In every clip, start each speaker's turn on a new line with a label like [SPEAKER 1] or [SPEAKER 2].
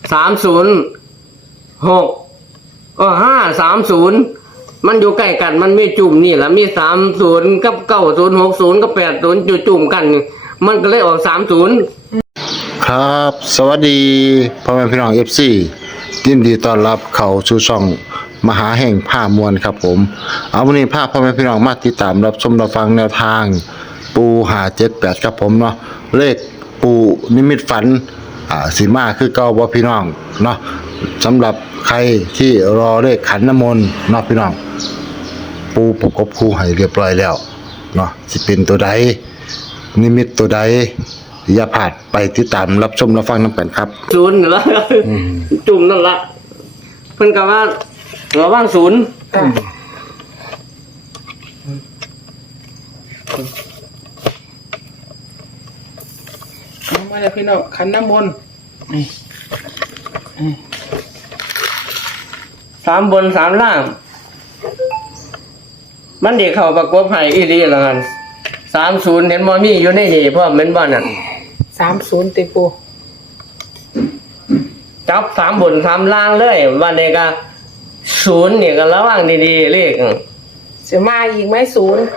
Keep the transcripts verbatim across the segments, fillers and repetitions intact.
[SPEAKER 1] สามศูนย์หกก็ห้าสามศูนย์มันอยู่ใกล้กันมันไม่จุ่มนี่แหละมีสามศูนย์กับเก้าศูนย์หกศูนย์กับแปดศูนย์อยู่จุ่มกันมันก็เลยออกสามศูนย์
[SPEAKER 2] ครับสวัสดีพ่อแม่พี่น้องเอฟซียินดีต้อนรับเข้าสู่ช่องมหาแห่งผ้ามวลครับผมเอาวันนี้ภาพพ่อแม่พี่น้องมาติดตามรับชมรับฟังแนวทางปูหาเจ็ดแปดครับผมเนาะเลขปูนิมิตฝันอ่าสีมาคือเก่าบ่พี่น้องเนาะสำหรับใครที่รอเลขขันน้ำมนต์เนาะพี่น้องปูประกบคู่ให้เรียบร้อยแล้วเนาะสิเป็นตัวใดนิมิตตัวใดอย่าพลาดไปติดตามรับชมรับฟังน้ำกันครับ
[SPEAKER 1] ศูนย์แล้วจุ่มนั่นละเพิ่นก็ว่าระว่างศูนย์
[SPEAKER 3] มาเลยพี่น้องขันน้ำมนต์
[SPEAKER 1] สามบนสามล่างมันเด็กเข้าประกบให้อีหลีละกันสามศูนย์เห็นบ่มีอยู่ในนี่เพราะมันบ้านน่ะ
[SPEAKER 3] สามศูนย์ติปู
[SPEAKER 1] จับสามบนสามล่างเลยวันนี้ก็ศูนย์เนี่ยก็ระวังดีๆเลข
[SPEAKER 3] เสียมาอีกไหมศูนย์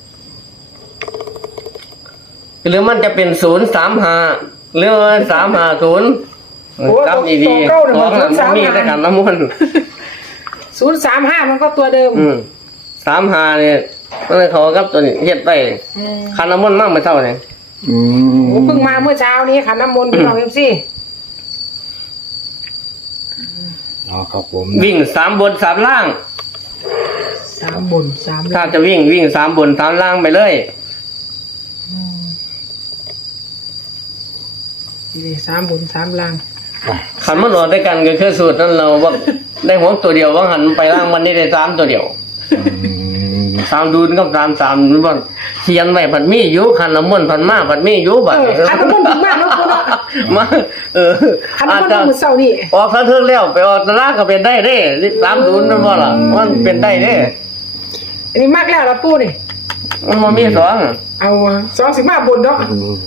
[SPEAKER 1] หรือมันจะเป็นศูนย์สามห้าหรือสามห้าศูนย์จับดีๆสองน่ะมีแต่กันน้ำมัน
[SPEAKER 3] ศูนย์สามห้ามันก็ตัวเดิม
[SPEAKER 1] สามห้าเนี่ยมันเลยเขากับตัวนี้เฮ็ดไปขันน้ำมันมากไม่เท่าไหร่
[SPEAKER 2] อืม
[SPEAKER 3] เพิ่งมาเมื่อเช้านี้ขันน้ำมนต์พี่น้องเอฟซี
[SPEAKER 2] อ๋อครับผม
[SPEAKER 1] วิ่งสามบนสามล่าง
[SPEAKER 3] สามบนสาม
[SPEAKER 1] ถ้าจะวิ่งวิ่งสามบนสามล่างไปเลย
[SPEAKER 3] สามบนสามล่าง
[SPEAKER 1] ขันมันออกด้วยกันก็คือสูตรนั้นเราว่าได้หัวตัวเดียวว่าหันไปล่างมันได้ได้สามตัวเดียวสามดูนกับสามสามว่าเขียนไว้ผัดมีอยู่ขันน้ำมันผัดมาผัดมีอยู่แบบ
[SPEAKER 3] ขันน้ำมันถึงมากแล้วคุณ
[SPEAKER 1] มาเออ
[SPEAKER 3] ขันน้ำมันมือเศร้านี่
[SPEAKER 1] ออกเทิงแล้วไปออกตลาดก็เป็นได้เด้สามดูนนั่นว่าล่ะมันเป็นได้เด้
[SPEAKER 3] อันนี้มากแล้วละปูนี่
[SPEAKER 1] มันมามีสอง
[SPEAKER 3] เอาสองสิบห้าบนเนาะ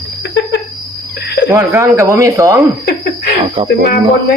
[SPEAKER 1] วันก่อนกับว่ามีสอง
[SPEAKER 3] จะมาบนไหม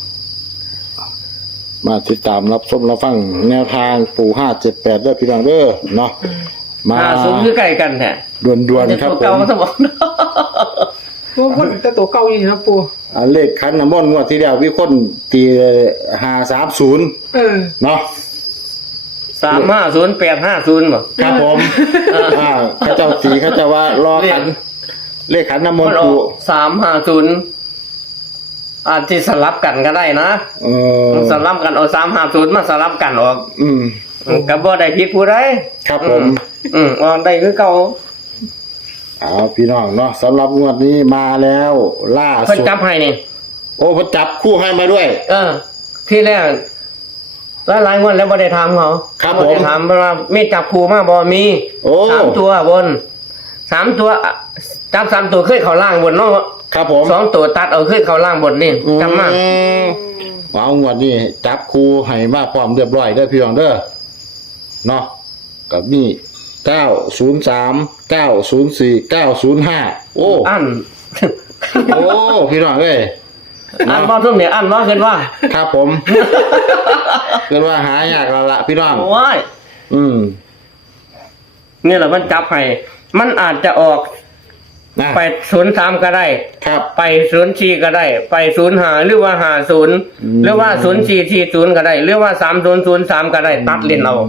[SPEAKER 2] มาติดตามรับชมรับฟังแนวทางปูห้าเจ็ดแปดด้วยพี่น้องเด้อเนาะ
[SPEAKER 1] มาซุ้มคือใกล้กันแท้
[SPEAKER 2] ด่วนๆครับผม
[SPEAKER 1] เก่าสมอง
[SPEAKER 3] ตัวคนแต่ตัวเก่าอยู่นะปู
[SPEAKER 2] อ่าเลขขันน้ำมนต์งวดที่แล้ววิคนตีห้าสามศูนย์เนาะ
[SPEAKER 1] สามห้าศูนย์แปดห้าศูนย์บ่
[SPEAKER 2] ครับผมอ่าข้าเจ้าตีข้าเจ้าว่ารอขันเลขขันน้ำมนต์ปู
[SPEAKER 1] สามห้าศูนย์อาจจะสลับกันก็ได้นะ
[SPEAKER 2] เออ
[SPEAKER 1] สลับกันเอาสามห้าศูนย์มาสลับกันออก
[SPEAKER 2] อืม
[SPEAKER 1] กับบ่ได้ผิดผู้ใด
[SPEAKER 2] ครับผม
[SPEAKER 1] อืมออกได้คือเก่า
[SPEAKER 2] เอาพี่น้องเนาะสำหรับงวดนี้มาแล้วล่าสุด
[SPEAKER 1] เพิ่นจับให้นี่
[SPEAKER 2] โอ้เพิ่นจับคู่ให้มาด้วย
[SPEAKER 1] เออที่แรกหลายๆงวดแล้วบ่ได้ถามเขา
[SPEAKER 2] ครับผม
[SPEAKER 1] บ่ได้ถามว่ามีจับคู่มาบ่มีสามตัวบนสามตัวจับสามตัวเคยเข้าล่างบนเนาะ
[SPEAKER 2] ครับผม
[SPEAKER 1] สองตัวตัดเอาเคยเข้าล่างบนนี่จำมา
[SPEAKER 2] ว้าวงวดนี้จับคู่ให้มาพร้อมเรียบร้อยเด้อพี่น้องเด้อเนาะกับนี่เก้าศูนย์สามเก้าศูนย์สี่เก้าศูนย์ห้าโอ้
[SPEAKER 1] อัน
[SPEAKER 2] โอ้พี่น้องเอ้ย
[SPEAKER 1] อันบ่ทุ่มเนี่ยอันบ่ขึ้นว่า
[SPEAKER 2] ครับผมเกินว่าหายากแล้วล่ะพี่น้อง
[SPEAKER 1] โอ้ย
[SPEAKER 2] อืม
[SPEAKER 1] นี่แหละมันจับให้มันอาจจะออกไปศูนย์สามก็ได้
[SPEAKER 2] ครับ
[SPEAKER 1] ไปศูนย์สี่ก็ได้ไปศูนย์ห้าหรือว่าห้าศูนย์หรือว่าศูนย์สี่สี่ศูนย์ก็ได้หรือว่าสามศูนย์ศูนย์สามก็ได้ตัดเล่นเอา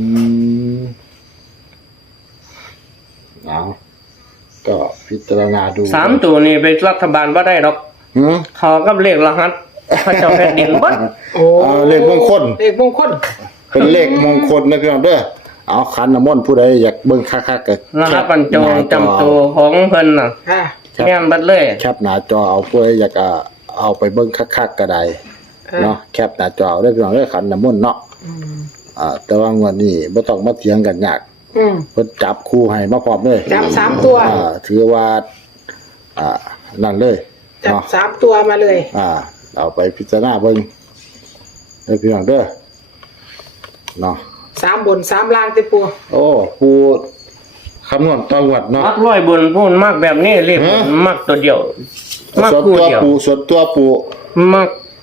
[SPEAKER 2] เอาก็พิจารณาดู
[SPEAKER 1] สามตัวนี้ไปรัฐบาลว่าได้หรอกเขากับเลขรหัสพระเจ้าแผ่นดินวัด
[SPEAKER 2] โอ้เลขมงคล
[SPEAKER 3] เลขมงคล
[SPEAKER 2] เป็นเลขมงคลนะพี่น้องเด้อเอาขันน้ำมนต์ผู้ใดอยากเบิ่งคักๆก็
[SPEAKER 1] รหัสปัญจจำตัวของเพิ่นน่ะแม่นบัดเลย
[SPEAKER 2] แคปหน้าจอเอาผู้ใดอยากเอาไปเบิ่งคักๆก็ได้เนาะแคปหน้าจอได้พี่น้องเด้อขันน้ำมนต์เนาะอ่าแต่ว่างวดนี้บ่ต้องมาเถียงกันยาก
[SPEAKER 3] อืม
[SPEAKER 2] เพิ่นจับคู่ให้มาพร้อมเลย
[SPEAKER 3] จับสามตัว
[SPEAKER 2] อ่าถือว่าอ่านั่นเลย
[SPEAKER 3] จับสามตัวมาเลย
[SPEAKER 2] อ่าเอาไปพิจารณาเบิ่งได้พี่น้องเด้อเนาะ
[SPEAKER 3] สามบนสามล่างติปู
[SPEAKER 2] โอ้ปูคำนวณต่อวัดเนาะ
[SPEAKER 1] มักร้อยบนพูนมากแบบนี้เรียกมักตัวเดียว
[SPEAKER 2] มักคู่เดียวปูส่วนตัวปู
[SPEAKER 1] มัก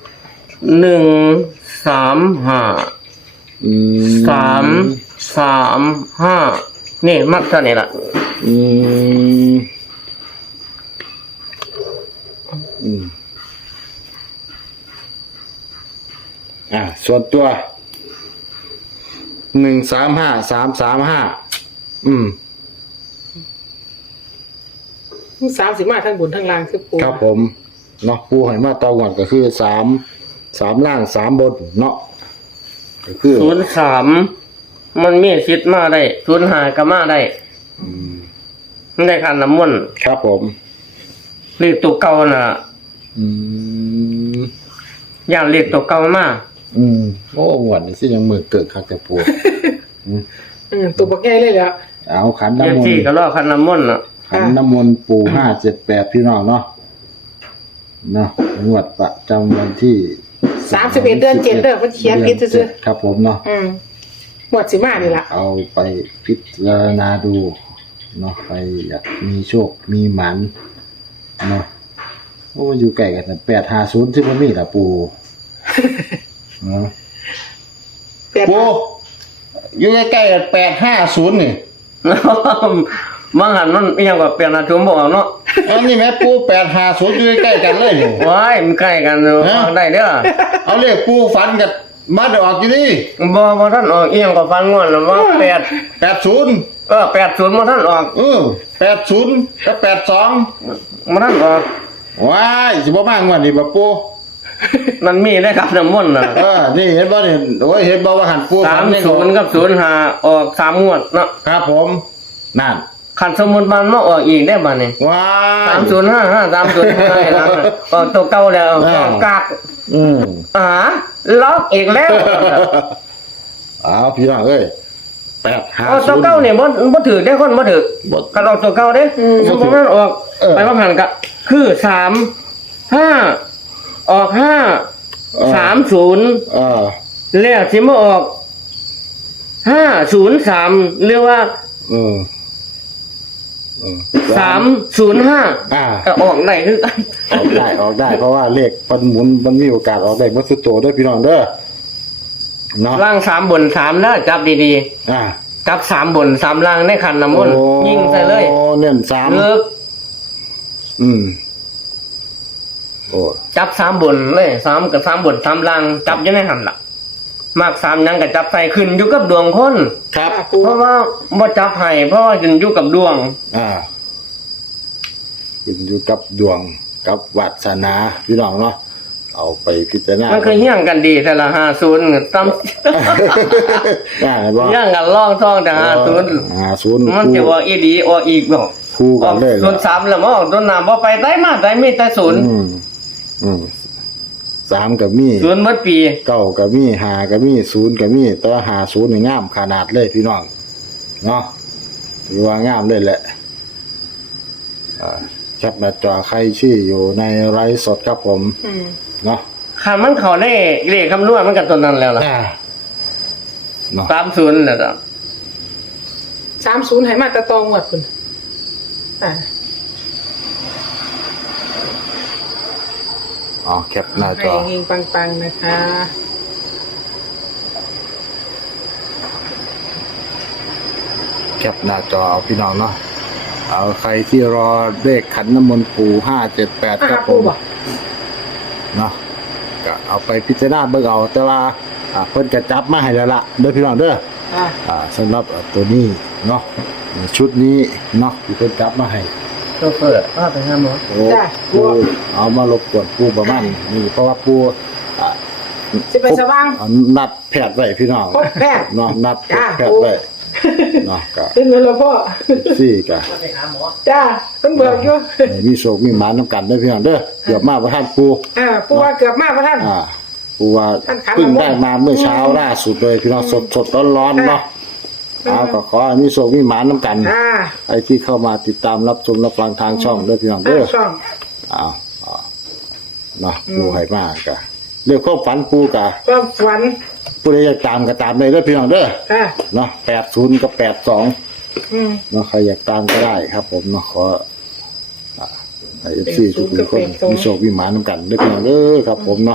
[SPEAKER 1] หนึ่งสามห้า
[SPEAKER 2] อืม
[SPEAKER 1] สามสามห้านี่มักเท่านี้ล่ะ
[SPEAKER 2] อืมอืมอ่าส่วนตัวหนึ่งสามห้าสามสามห้าอืม
[SPEAKER 3] สามสิบมาทั้งบนทั้งล่างคือปู
[SPEAKER 2] ครับผมเนาะปูให้มาต่อก่อนก็คือสามสามล่างสามบนเนาะก็คือ
[SPEAKER 1] ศูนย์สามมันมีสิทธิ์มาได้ศูนย์ห้าก็มาได้
[SPEAKER 2] อืม
[SPEAKER 1] มันได้คันน้ำมนต์
[SPEAKER 2] ครับผม
[SPEAKER 1] เลขตัวเก่าน่ะ
[SPEAKER 2] อืม
[SPEAKER 1] ย่านเลขตัวเก่ามา
[SPEAKER 2] อืมโอ้หวนนี่สิยังมือเกิดคักแต่ปู
[SPEAKER 3] อืมตัวบักใหญ่เลยแหละ
[SPEAKER 2] เอาขัน
[SPEAKER 1] เจ้า
[SPEAKER 2] น้ำมน
[SPEAKER 1] ที่
[SPEAKER 2] ต์
[SPEAKER 1] ก็รอคันน้ำมนต์น่ะ
[SPEAKER 2] ขันน้ำมนต์ปูห้าเจ็ดแปดพี่น้องเนาะเนาะงวดประจำวันที่
[SPEAKER 3] สามสิบเอ็ดเดือนเจ็ดเด้อมันเขียนผิดซื่อ
[SPEAKER 2] ครับผมเนาะ
[SPEAKER 3] ๆอืมหมดสิมานี่ล่ะ
[SPEAKER 2] เอาไปพิจารณาดูเนาะใครอยากมีโชคมีหมันเนาะโอ้อยู่ไกลกันแปดห้าศูนย์ที่มันมีล่ะปูเนาะ
[SPEAKER 3] แปด
[SPEAKER 2] ปูอยู่ใกล้ๆกันแปดห้าศูนย์นี่
[SPEAKER 1] บางหันมันอิหยังก็เปลี่ยนอาชุมบอกเนาะ
[SPEAKER 2] อันนี้แม่ปูแปดห้าศูนย์อยู่ใกล้ๆกันเลยนี่
[SPEAKER 1] ว้ายมันใกล้กันเนอะได้เด้อ
[SPEAKER 2] เอาเลขปูฝันกับมาดออกอยู่นี่
[SPEAKER 1] บ่บ่ท่านออกอิหยังก็ฟังงวนแล้วว่าแปด
[SPEAKER 2] แปดศูนย์
[SPEAKER 1] เออแปดศูนย์บ่ท่านออก
[SPEAKER 2] เออแปดศูนย์กับแปดสอง
[SPEAKER 1] บ่ท่านออก
[SPEAKER 2] ว้ายสิบ่มากงวดนี้บ่ปู
[SPEAKER 1] มันมีได้ครับน้ำมนต์น่ะ
[SPEAKER 2] เออนี่เห็นบ่นี่โอ้ยเห็นบ่ว่าหันปู
[SPEAKER 1] สาม
[SPEAKER 2] ฝั
[SPEAKER 1] ศูนย์กับศูนย์ห้าออกสามงวดเนาะ
[SPEAKER 2] ครับผมนั่น
[SPEAKER 1] คันสมมุติมันมาออกอีกได้บ่นี่
[SPEAKER 2] ว้าย
[SPEAKER 1] สามศูนย์ห้าห้าสามศูนย์ห้านะออกตัวเก่าแล้ว
[SPEAKER 2] อ่า
[SPEAKER 1] ออกกาก
[SPEAKER 2] อืม
[SPEAKER 1] อ่าล็อกอีกแล้ว
[SPEAKER 2] อ้าวพี่น้องเอ้ยแปดห้า
[SPEAKER 1] ออกตัวเก่าเนี่ยบ่บ่ถือได้คนบ่ถือ
[SPEAKER 2] บ่
[SPEAKER 1] คันออกตัวเก่าเด้สมมุติมันออก
[SPEAKER 2] เออ
[SPEAKER 1] ไปว่าหันก็คือสามห้าออกห้าสามศูนย์
[SPEAKER 2] เออ
[SPEAKER 1] แล้วสิมาออกห้าศูนย์สามหรือว่า
[SPEAKER 2] เออเออ
[SPEAKER 1] สามศูนย์ห้า
[SPEAKER 2] อ่า
[SPEAKER 1] ก็ออกได้คือกัน
[SPEAKER 2] ออกได้ออกได้เพราะว่าเลขมันหมุนมันมีโอกาสออกได้หมดทุกตัวเด้วยพี่น้องเด้อเนาะ
[SPEAKER 1] ล่างสามบนสามแล้วจับดี
[SPEAKER 2] อ่า
[SPEAKER 1] ๆจับสามบนสามล่างในขันน้ำมนต์
[SPEAKER 2] โอ้
[SPEAKER 1] ยิงใส่เลย
[SPEAKER 2] โอ้เน้นสาม
[SPEAKER 1] เลิก
[SPEAKER 2] อืมโอ้
[SPEAKER 1] จับสามบนเลยสามกับสามบนสามล่างจับอยังไงหันล่ะ มากสามยังกับจับใส่ขึ้นอยู่กับดวงคน
[SPEAKER 2] ครับ
[SPEAKER 3] อ่ะปู
[SPEAKER 1] เพราะว่าบ่จับให้เพราะว่าขึ้นอยู่กับดวง
[SPEAKER 2] อ่าขึ้นอยู่กับดวงกับวาสนาพี่น้องเนาะเอาไปพิจารณา
[SPEAKER 1] มันเคยเฮี้ยงกันดีแต่ละห้าศูนย์ซ้
[SPEAKER 2] ได้บ่
[SPEAKER 1] ำเฮี้ยงกันล่องท่องแต่ห้าศูนย์
[SPEAKER 2] ห้าศูนย์
[SPEAKER 1] มันจะว่าอีดีออกอีกบ่
[SPEAKER 2] คู่
[SPEAKER 1] อ
[SPEAKER 2] กั
[SPEAKER 1] อน ก
[SPEAKER 2] เลย
[SPEAKER 1] ศูนย์สามแล้วมาออกต้นน้ำบ่ไปได้มาได้มีแต่ศูนย์
[SPEAKER 2] อืมอืมสามกับมี
[SPEAKER 1] ศูนย์หมดปี
[SPEAKER 2] เก้ากับมีห้ากับมีศูนย์กับมีแต่ว่าห้าศูนย์นี่งามขนาดเลยพี่น้องเนาะถือว่างามเลยแหละอ่าแคปหน้าจอใครชื่ออยู่ในไลฟ์สดครับผม
[SPEAKER 3] อืม
[SPEAKER 2] เนาะ
[SPEAKER 1] คันมันเข้าได้เลขคำนวณมันก็ตัวนั้นแล้วล่ะ
[SPEAKER 2] อ่าเนาะ
[SPEAKER 1] สามศูนย์น่ะจ้ะ
[SPEAKER 3] สามศูนย์ให้มาแตะตองหมดคุณอ่า
[SPEAKER 2] อ๋อแคปหน้าจ
[SPEAKER 3] ให้
[SPEAKER 2] อ
[SPEAKER 3] เฮงๆปังๆนะคะ
[SPEAKER 2] แคปหน้าจอเอาพี่น้องเนาะเอาใครที่รอเลขขันน้ำมนต์ปู่ห้าเจ็ดแปด
[SPEAKER 3] อ่ะ
[SPEAKER 2] ครับผ
[SPEAKER 3] ปู
[SPEAKER 2] ม
[SPEAKER 3] บอก
[SPEAKER 2] เนาะก็เอาไปพิจารณาเบิ่งเอาแต่ว่าอ่าเพิ่นจะจับมาให้แล้วล่ะเด้อพี่น้องเด้อ
[SPEAKER 3] อ่า
[SPEAKER 2] อ่าสำหรับตัวนี้เนาะชุดนี้เนาะที่เพิ่นจับมาให้
[SPEAKER 1] โชเฟอร์อ้าไปหาหมอ
[SPEAKER 2] โอ้ปูเอามารบกวนปูประมาณนี้เพราะว่าปูอ่า
[SPEAKER 3] สิไปสว่าง
[SPEAKER 2] เอานัดแพทย์ไว้พี่น้อง
[SPEAKER 3] พบแพทย์
[SPEAKER 2] เนาะนัด
[SPEAKER 3] จ้า
[SPEAKER 2] แพทย์ไว้เนาะก็
[SPEAKER 3] เป็นเงินแล้วพ่อ
[SPEAKER 2] สี่ก็
[SPEAKER 1] ไปหาหมอ
[SPEAKER 3] จ้าเพิ่นเบิกอยู่
[SPEAKER 2] ให้มีโชคมีหมานำกันเด้อพี่น้องเด้อเกือบมาประทานปู
[SPEAKER 3] อ่าปูว่าเกือบมาประท่าน
[SPEAKER 2] อ่าปูว่า
[SPEAKER 3] ท่านขัน
[SPEAKER 2] เพิ่ง
[SPEAKER 3] น้ำมนต์
[SPEAKER 2] ได้มาเมื่อเช้าล่าสุดเลยพี่น้องสดสดร้อนร้อนๆเนาะเอาก็ขอให้มีโชคมีหมานนำกัน
[SPEAKER 3] อ่า
[SPEAKER 2] ไอ้ที่เข้ามาติดตามรับชมรับฟังทางช่องเด้อพี่น้อง
[SPEAKER 3] อ่า
[SPEAKER 2] เด้อ
[SPEAKER 3] ช่อง
[SPEAKER 2] เอาเอาเนาะปูให้มากะเรื่องความฝันปูกะ
[SPEAKER 3] ความฝัน
[SPEAKER 2] ผู้ใดอยากตามก็ตามเลยเด้อพี่น้องเด้อ
[SPEAKER 3] อ่า
[SPEAKER 2] เนาะแปดศูนย์กับแปดสอง
[SPEAKER 3] อืม
[SPEAKER 2] เนาะใครอยากตามก็ได้ครับ ผมเนาะขออ่าให้เอฟซีทุกคนมีโชคมีหมานำกันเด้อพี่น้องเด้อครับ ผมเนาะ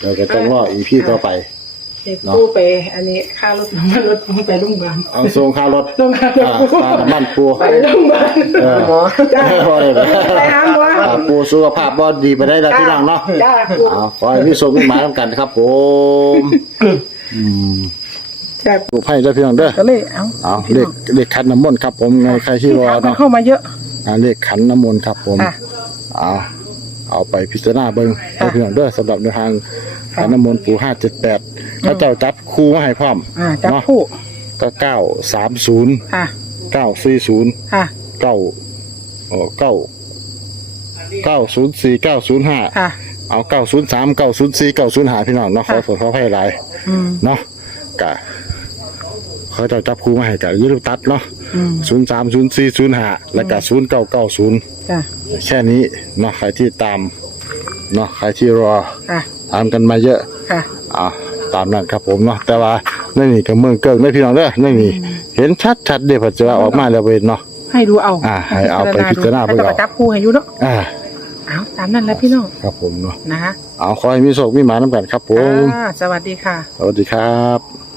[SPEAKER 2] เราก็ต้องรออีพีต่อไป
[SPEAKER 3] เด็กปูไปอันนี้ค่ารถน้ำมันรถปูไปโรงพยาบาล
[SPEAKER 2] เอาส่งค่ารถ
[SPEAKER 3] โรงพยาบาล
[SPEAKER 2] อ่าค่าน้ำมันปู
[SPEAKER 3] ไปโรงพยาบาล
[SPEAKER 2] เออ
[SPEAKER 1] หมอ
[SPEAKER 3] จ้า
[SPEAKER 2] พอเลยนะ
[SPEAKER 3] ไปหาหมอ
[SPEAKER 2] อ่าปูสุขภาพบ่ดีไปได้แล้วพี่น้องเนาะ
[SPEAKER 3] จ้าปู
[SPEAKER 2] อ่าขอให้พี่สมพี่หมายทำกันครับผมอืม
[SPEAKER 3] จ้า
[SPEAKER 2] ปลูกให้ได้พี่น้องเด้อ
[SPEAKER 3] ก็เลยเอ้า
[SPEAKER 2] เอาเลขเลขขันน้ำมนต์ครับผมในใครที่รอ
[SPEAKER 3] มัน
[SPEAKER 2] เนาะ
[SPEAKER 3] เข้ามาเยอะ
[SPEAKER 2] อ่าเลขขันน้ำมนต์ครับผม
[SPEAKER 3] ค่ะ
[SPEAKER 2] เอาเอาไปพิจารณาเบิ่ง
[SPEAKER 3] ค่ะ
[SPEAKER 2] ให้พี่น้องเด้อสำหรับในวทาง
[SPEAKER 3] ค่ะ
[SPEAKER 2] ขันน้ำมนต์ปู่ห้าเจ็ดแปดพระเจ้าจับคู่มาให้พร้อม
[SPEAKER 3] อ่าจับ
[SPEAKER 2] เนาะ
[SPEAKER 3] คู่
[SPEAKER 2] ก็เก้าสามศูนย์
[SPEAKER 3] ค่ะ
[SPEAKER 2] เก้าสี่ศูนย์
[SPEAKER 3] ค่ะ
[SPEAKER 2] เก้าโอ้เก้าเก้าศูนย์สี่เก้าศูนย์ห้า
[SPEAKER 3] ค่ะ
[SPEAKER 2] เอาเก้าศูนย์สามเก้าศูนย์สี่เก้าศูนย์ห้าพี่น้องเนาะขอ
[SPEAKER 3] ค่ะ
[SPEAKER 2] ขอขอให้หลาย
[SPEAKER 3] อืม
[SPEAKER 2] เนาะกะเขาจะจับคู่มาให้กะยืดตัดเนาะ
[SPEAKER 3] อืม
[SPEAKER 2] ศูนย์สามศูนย์สี่ศูนย์ห้าแล้วก็ศูนย์เก้าเก้าศูนย์
[SPEAKER 3] จ้า
[SPEAKER 2] แค่นี้เนาะใครที่ตามเนาะใครที่รอ
[SPEAKER 3] ค่ะ
[SPEAKER 2] ตามกันมาเยอะ
[SPEAKER 3] ค่ะ
[SPEAKER 2] อ่าตามนั้นครับผมเนาะแต่ว่าในนี่กับเมืองเกิงได้พี่น้องเด้อในนี่เห็นชัดชัดๆเด้พอจะว่าออกมาแล้วเว้ยเนาะ
[SPEAKER 3] ให้ดูเอา
[SPEAKER 2] อ่าให้เอาไปพิจารณา
[SPEAKER 3] ให้
[SPEAKER 2] เบิ่ง
[SPEAKER 3] ก็
[SPEAKER 2] เอา
[SPEAKER 3] จับคู่ให้อยู่เนาะ
[SPEAKER 2] อ่า
[SPEAKER 3] เอาตามนั้นแหล้วพี่น้อง
[SPEAKER 2] ครับผมเนาะ
[SPEAKER 3] นะคะ
[SPEAKER 2] เอาขอให้มีโชคมีหมาน้ำกันครับผม
[SPEAKER 3] อ่าสวัสดีค่ะ
[SPEAKER 2] สวัสดีครับ